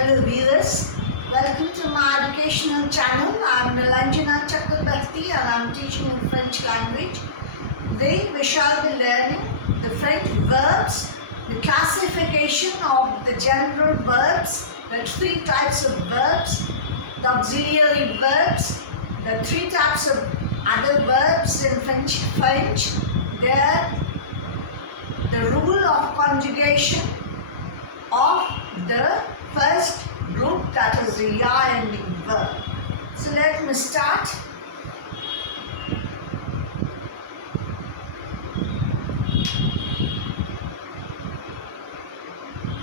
Hello viewers, welcome to my educational channel. I am Nilanjana Chakraborty and I am teaching in French language. Today we shall be learning the French verbs, the classification of the general verbs, the three types of verbs, the auxiliary verbs, the three types of other verbs in French, the rule of conjugation of the first group, that is the ya ending verb. So let me start.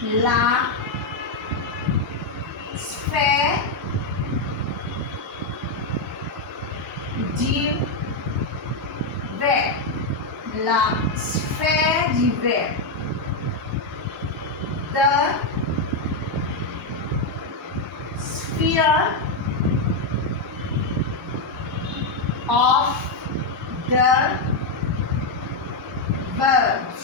La, sphère, du verbe. La sphère du verbe. The sphere of the verbs.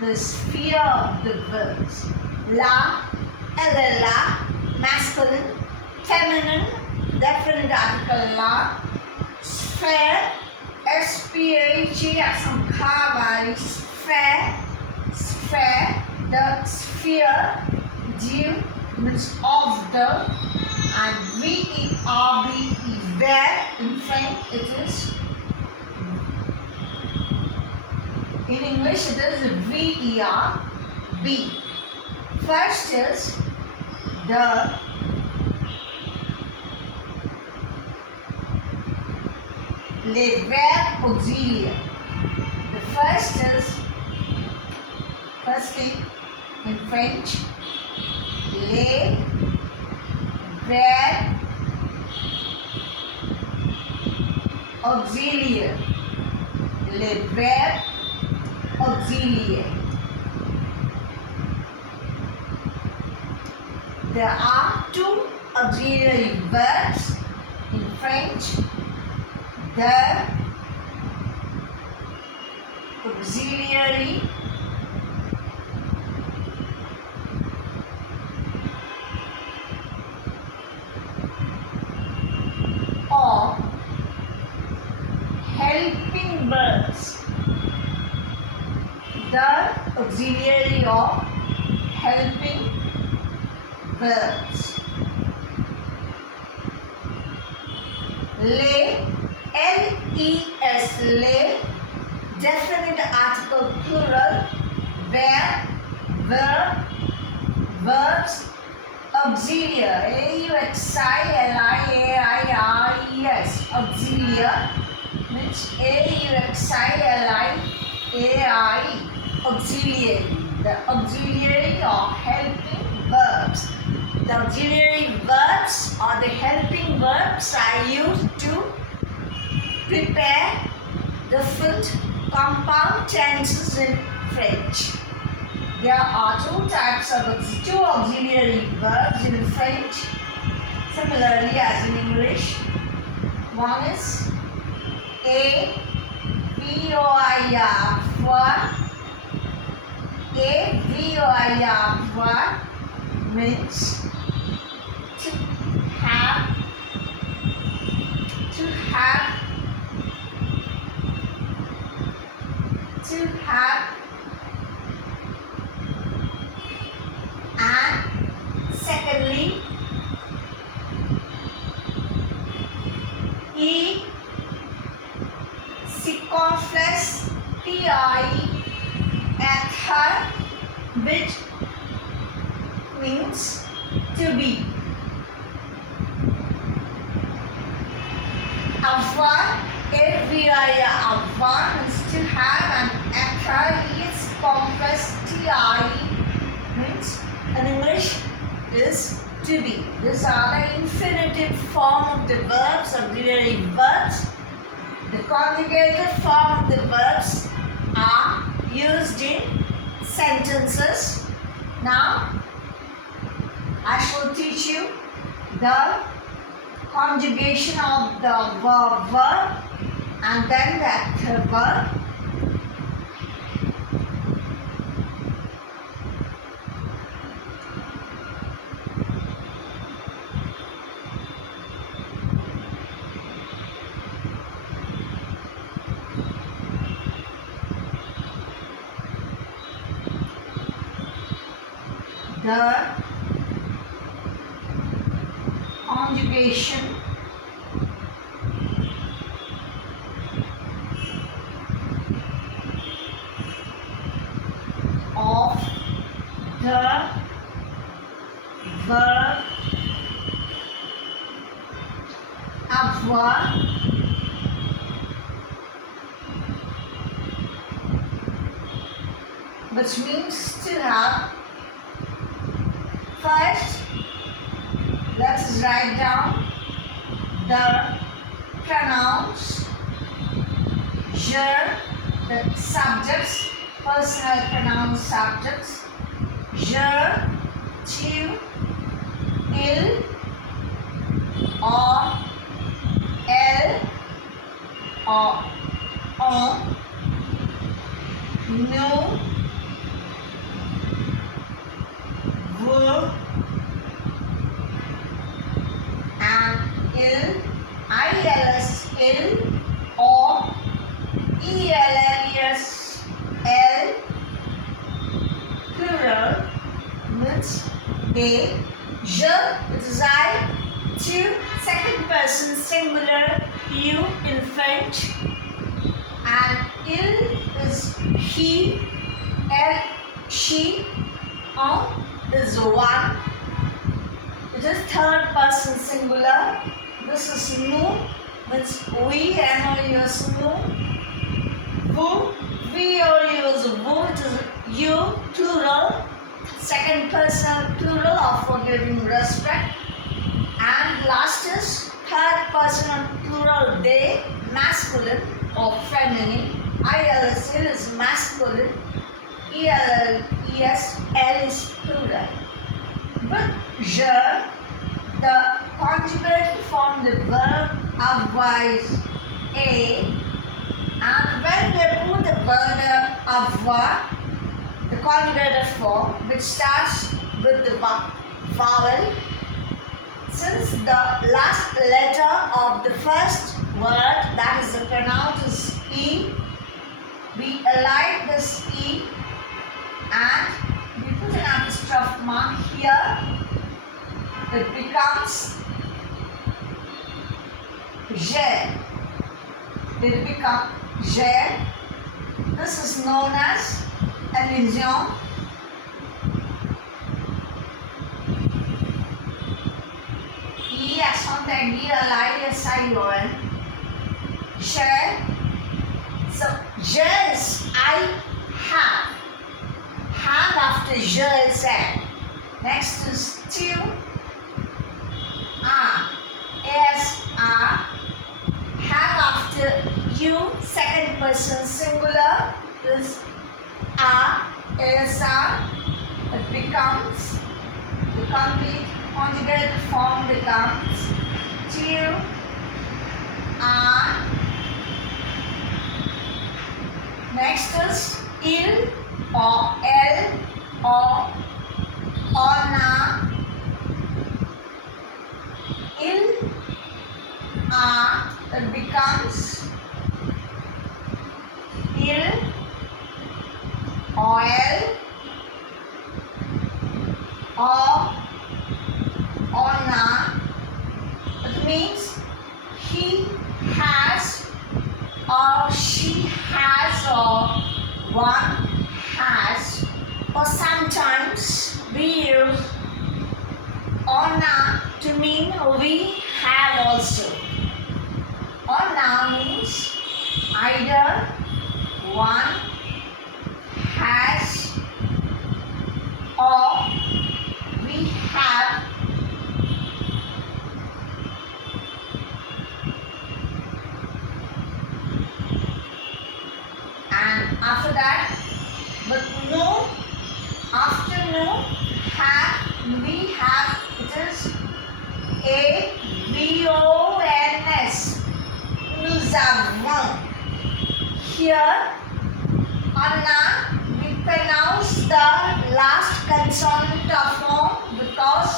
The sphere of the verbs. La, la, masculine, feminine, definite article la. Sphere, S-P-H-E, some carving, sphere, the sphere, du means of the, and V-E-R-B-E, where in French it is, in English it is V-E-R-B. First is the les verbes auxiliaires. The firstly in French, les verbes auxiliaires. Les verbes auxiliaires. There are two auxiliary verbs in French. The auxiliary or helping verbs. The auxiliary or helping verbs. Les, L-E-S, les, definite article plural, where, verb, verbs, auxiliary, A-U-X-I-L-I-A-I-R-E-S, auxiliary, means A-U-X-I-L-I-A-I, auxiliary, the auxiliary or helping verbs. The auxiliary verbs or the helping verbs are used to prepare different compound tenses in French. There are two auxiliary verbs in French, similarly as in English. One is avoir. Avoir means to have, and secondly, circumflex, T-I-E, être, which means to be. Avoir, avoir means to have, and être is complex, T-I-E means in English is to be. These are the infinitive form of the verbs, auxiliary verbs. The conjugated form of the verbs are used in sentences. Now I shall teach you the conjugation of the verb and then the adverb. the conjugation of the verb avoir, which means to have. First, let's write down the pronouns. Je, the subjects, personal pronoun subjects. Je, tu, il, or, elle, or, on, nous, vous, and il, il, or, el, plural, means they, je, which is I, tu, second person singular, you in French, and il is he, elle, she, on is one. It is third person singular. This is nous, means we, N-O-U-S, nous. Vous, V-O-U-S, vous, it is you, plural. Second person plural of forgiving respect. And last is third person plural, they, masculine or feminine. Il is masculine. ELLES, L is plural. But je, the conjugated form, the verb avoir is a, and when we put the verb avoir, the conjugated form, which starts with the vowel, since the last letter of the first word, that is the pronoun, is E, we align this E and we put an apostrophe mark here. It becomes je. It becomes je. This is known as allusion. E accent aigu L-I-S-I-O-N. Je. So je is I have. Have after je is an. Next is tu. As are. Have after you, second person singular, is as are. It becomes, the complete conjugated form becomes tu are. Next is il or elle or on a. Il a, it becomes il or elle or on a. It means he has or she has or one has, or sometimes we use ona to mean we have also. Ona means either one has or we have. And after that, with no, after no, have, we have, it is A-V-O-N-S. Nous avons. Here, Anna, we pronounce the last consonant of form because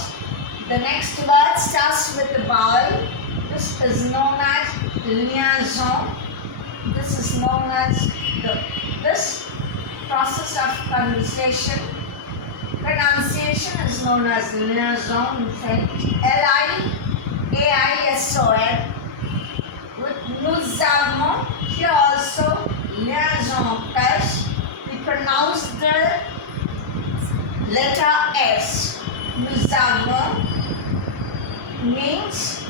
the next word starts with the vowel. This is known as liaison. This is known as this process of conversation pronunciation is known as liaison in French. Liaison. With nous avons, here also liaison occurs. We pronounce the letter S. Nous avons means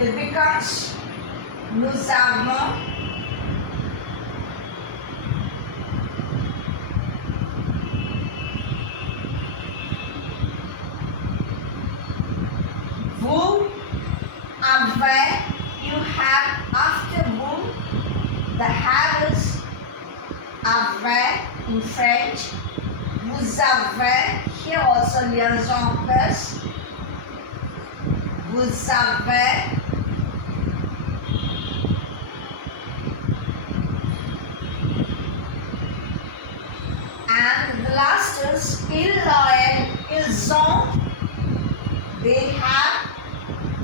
it becomes nous avons. Vous avez, you have, after vous, the have is avez in French. Vous avez, here also liaison occurs. Vous avez. And the last is ils ont, they have,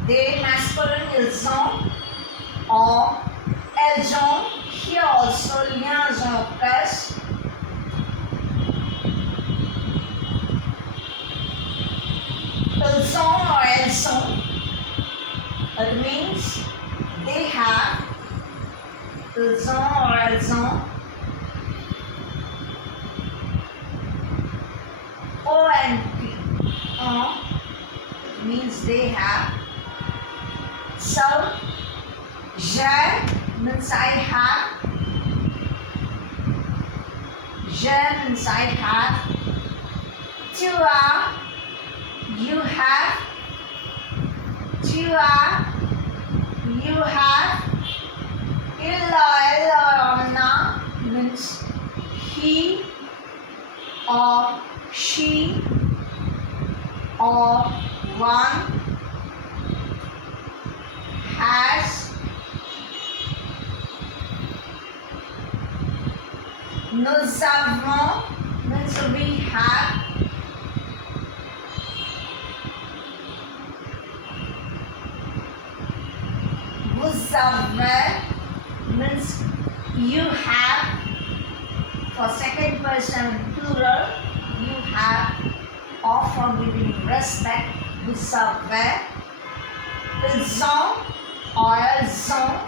they masculine ils ont, or elles ont, here also liaison occurs. Ils ont or elles ont, it means they have, ils ont or elles ont. ONT, means they have. So, je means I have. Je means I have. Tu as, you have. Tu as, you have. Il a, means he or she or one has. Nous avons means we have. Vous avez means you have. For second person plural, you have, or for giving respect, vous avez. Ils ont or elles ont,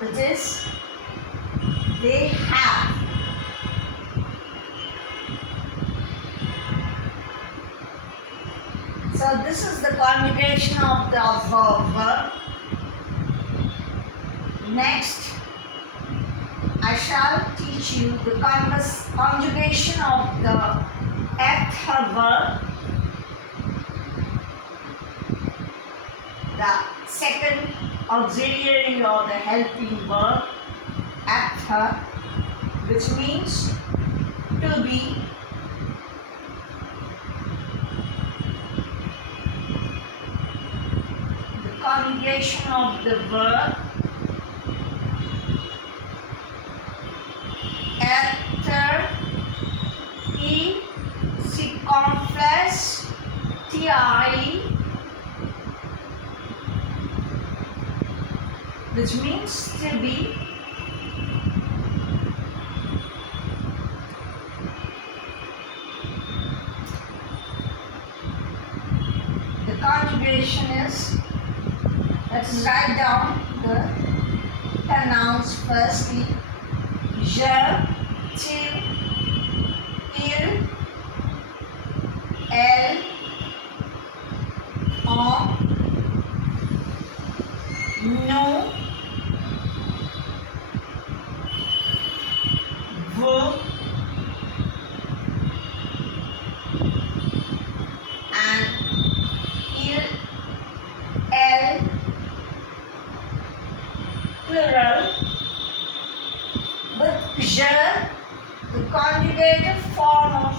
it is they have. So this is the conjugation of the verb. Next, I shall teach you the conjugation of the être verb, the second auxiliary or the helping verb, être, which means to be. The conjugation of the verb être, e, circumflex, ti, which means to be. The conjugation is, let's write down the nouns firstly. Je, tu, il, elle, on, nous, vous, and il, elle, plural. With je, the conjugated form of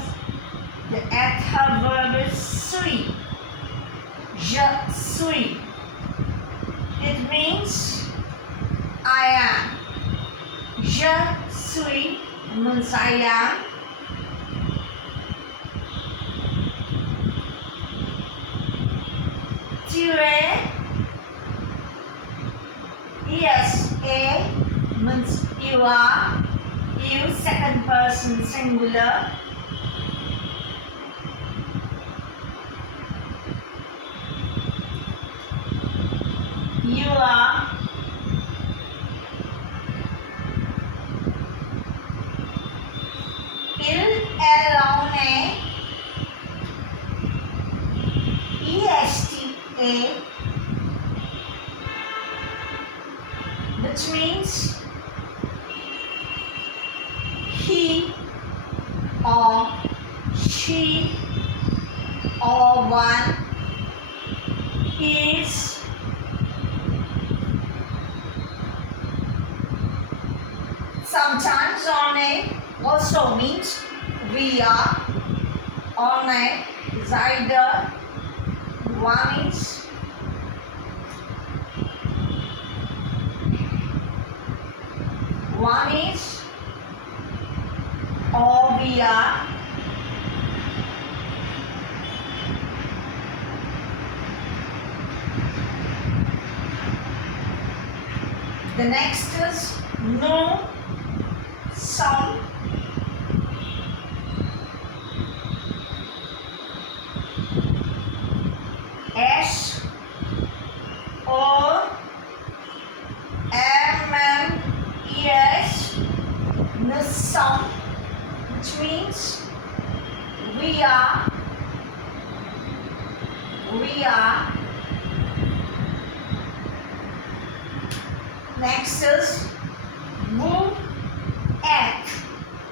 the être verb is suis. Je suis. It means I am. Je suis means I am. Tu es. Yes, a means you are. You, second person singular. you are, il alone, esta, which means he or she or one is, sometimes on a also means we are, on a is either, one is, or we are, the next is no, some, S, O, M, M, E, S, no, some, which means we are, next is woo, ek,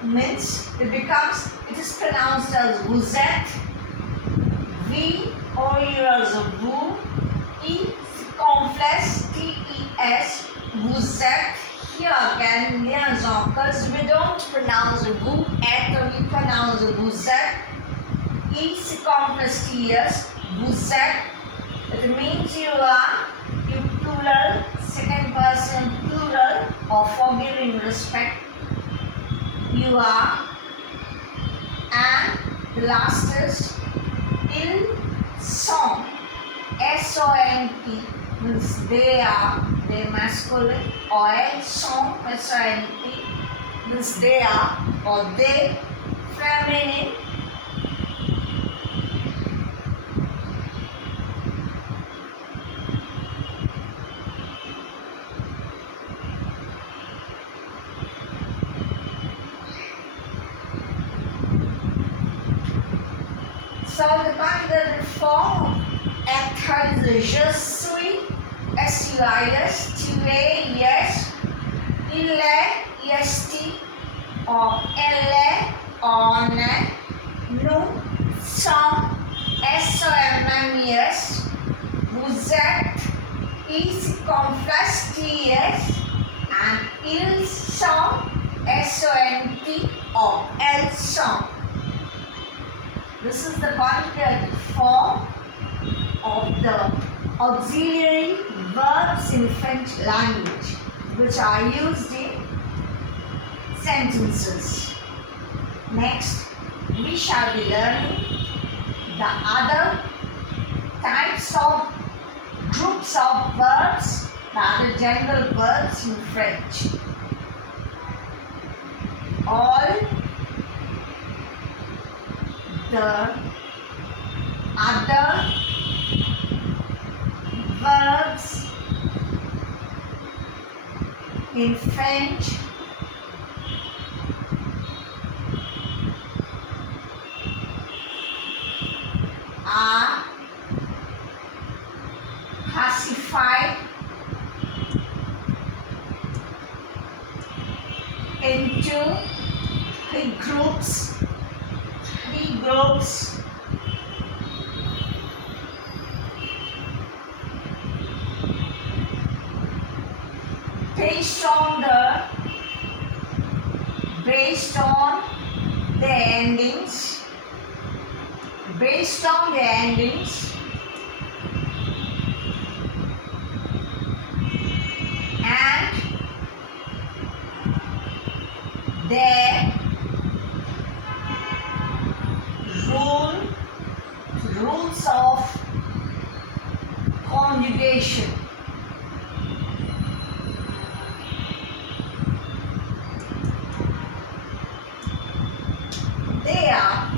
means it is pronounced as woozet, V, O, U as a woo, E, complex, T-E-S, woozet. Here again, because we don't pronounce a woo, ek, we pronounce a woozet. E, complex, T-E-S, woozet. It means you are, you plural, second person plural, or forgiving respect, you are, and the last is il sont, S-O-N-T, means they are, they masculine, or elles sont, S-O-N-T, means they are, or they feminine. So the conjugated form of être is je suis, S-U-I-S, tu es, yes, il est, est, or elle est, on est, nous sommes, S-O-M-M-E-S, vous êtes, is complex, T-S, and ils sont, S-O-N-T, or elles sont. This is the conjugated form of the auxiliary verbs in French language, which are used in sentences. Next, we shall be learning the other types of groups of verbs, the other general verbs in French. All the other verbs in French are classified into three groups based on the endings, and their rules of conjugation. They are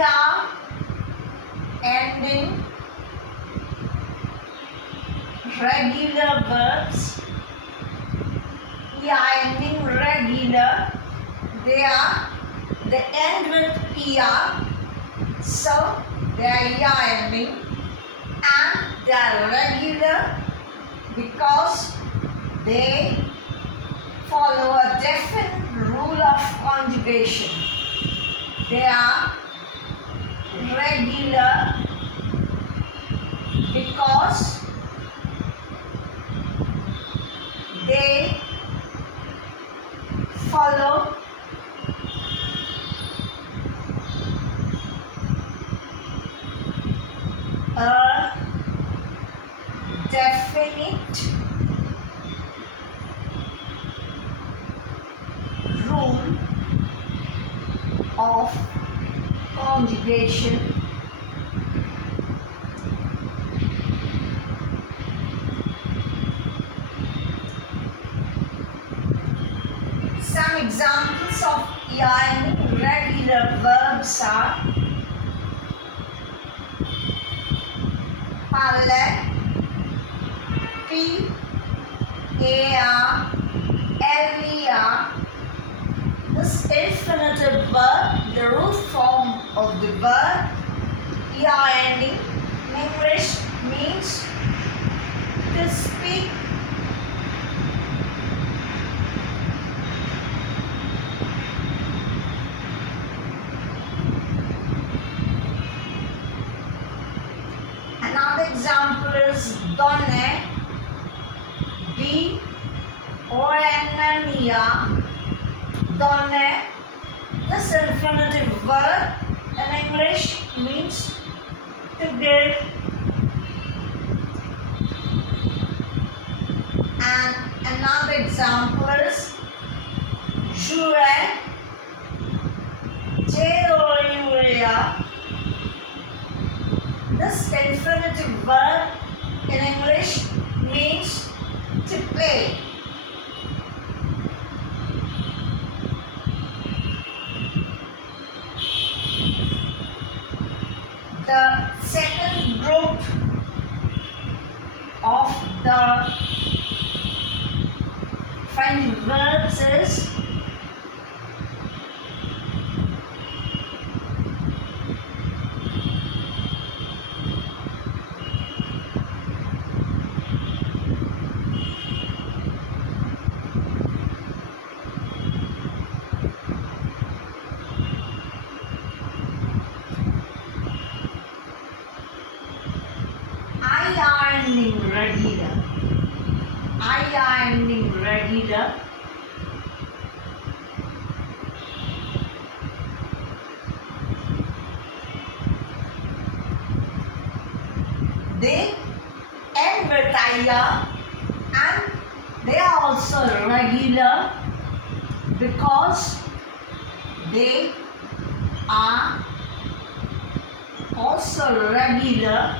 ER ending regular verbs. ER ending regular. They end with ER. So they are ER ending and they are regular because they follow a definite rule of conjugation. They are regular because they follow a definite rule of conjugation. Some examples of irregular verbs are parle, P-A-R-L-E-R. This infinitive verb, the root form of the verb, ER ending, in English means to speak. Another example is donne, D-O-N-N-E-R, donne. This infinitive verb in English means to give. And another example is jouer, J-O-U-A-R. This infinitive verb in English means to play. The second group of the French verbs is ending regular. They end with IR and they are also regular because they are also regular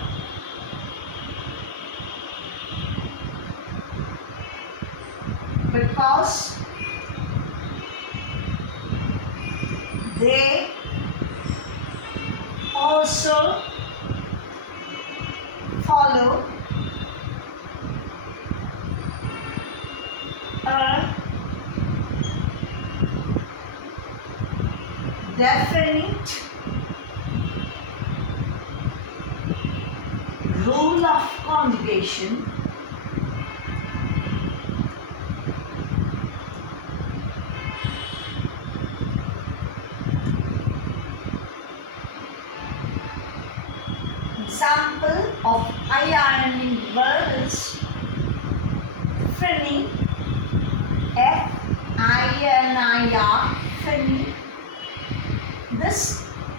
because they also follow a definite rule of conjugation. Example of I-ending verb is finny, F-I-N-I-R, finny. This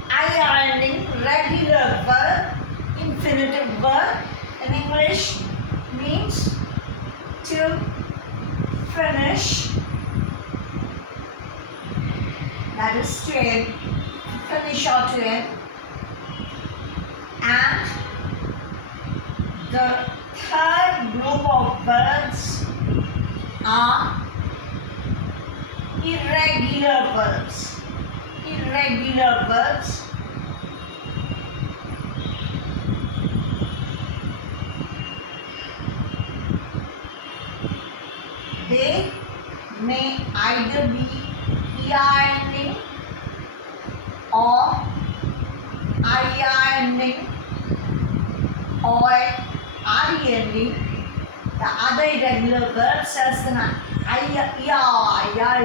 I-ending regular verb, infinitive verb in English means to finish, that is to end, finish or to end. And the third group of verbs are irregular verbs. Irregular verbs ER ending or IR ending or RE ending. The other irregular verbs as the IR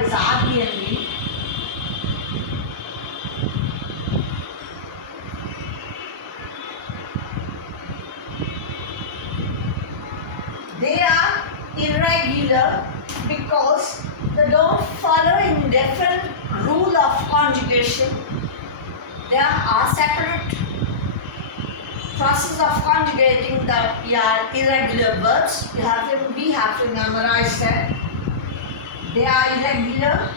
is RE ending. They are irregular because they don't follow indefinite rule of conjugation. There are separate process of conjugating the irregular verbs. We have to memorize them. They are irregular.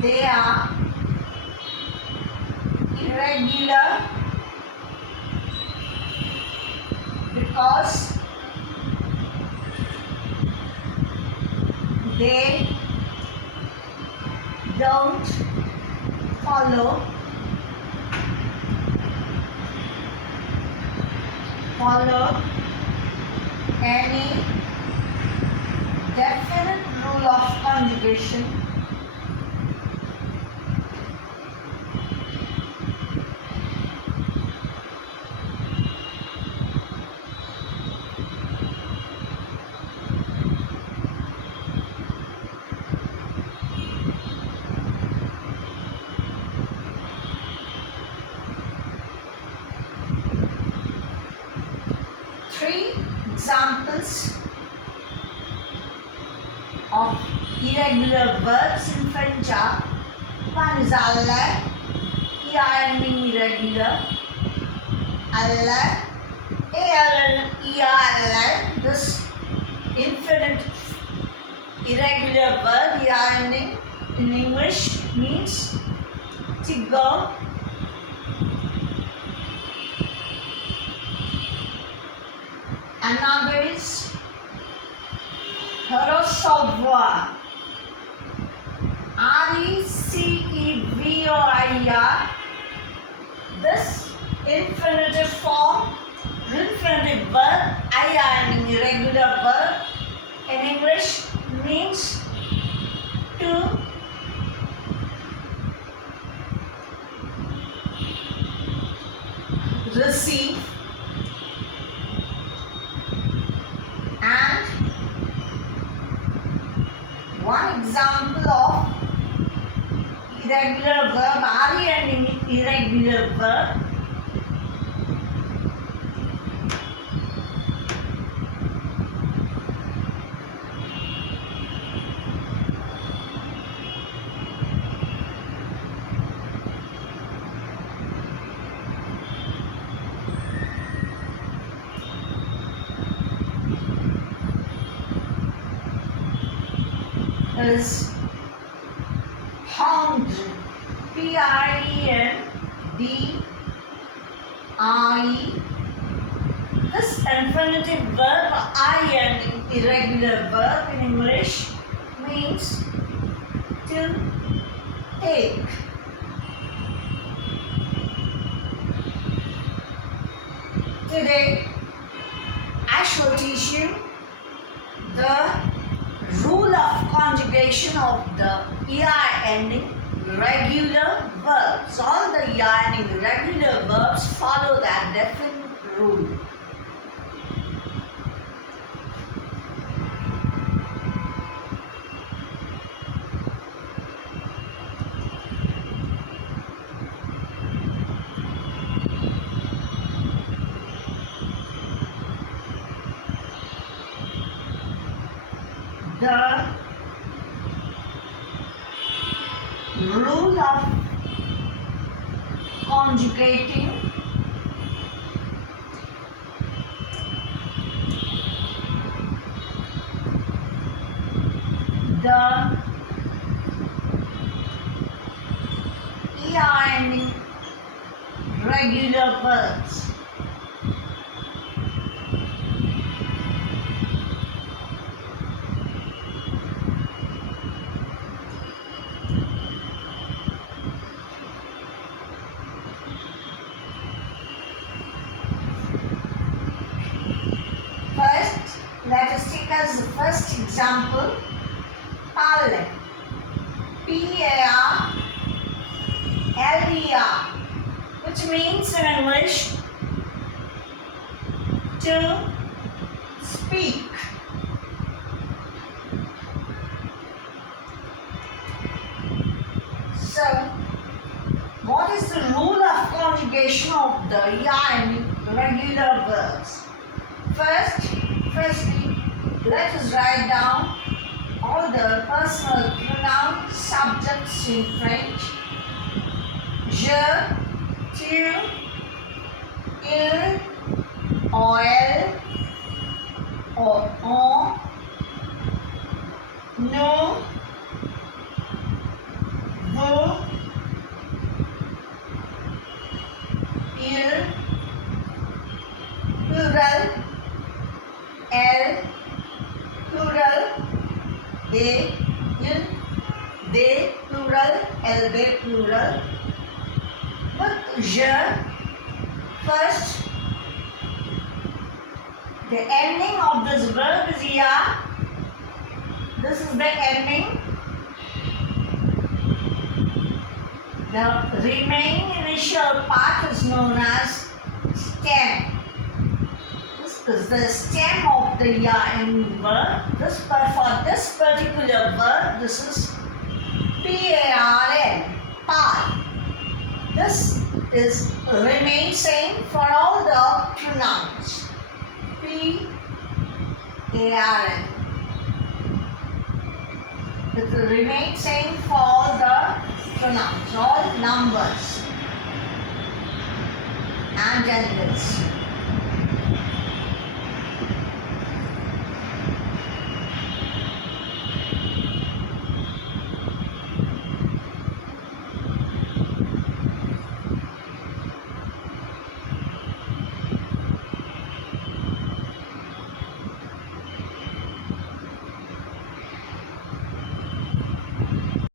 They are irregular because they don't follow any definite rule of conjugation. Three examples of irregular verbs in French are: one is aller, ER ending irregular, aller, ALL, this infinite irregular verb ER ending in English means to go. Another is recevoir, RECEVOIR. This infinitive form, infinitive verb, IR ending irregular verb in English means to receive. And one example of irregular verb, RE ending irregular verb, is prendre, PRENDRE. This infinitive verb, I ending irregular verb in English means to take. Today, I shall teach you the rule of conjugation of the ER ending regular verbs. All the ER ending regular verbs follow that definite rule. The rule of conjugating the ER ending regular verbs. Let us take as the first example, parler. P-A-R-L-E-R, which means in English to speak. So, what is the rule of conjugation of the ya in regular verbs? Firstly, let us write down all the personal pronoun subjects in French. Je, tu, il, elle, or on, nous, vous, il, plural, elle, plural, they, il, they, plural, elle, they, plural. But je, first, the ending of this verb is ya. This is the ending. The remaining initial part is known as stem. This is the stem of the ya in verb. For this particular verb, this is P-A-R-N, par. This is remain same for all the pronouns. P-A-R-N. It will remain same for all the pronouns, all numbers and genders.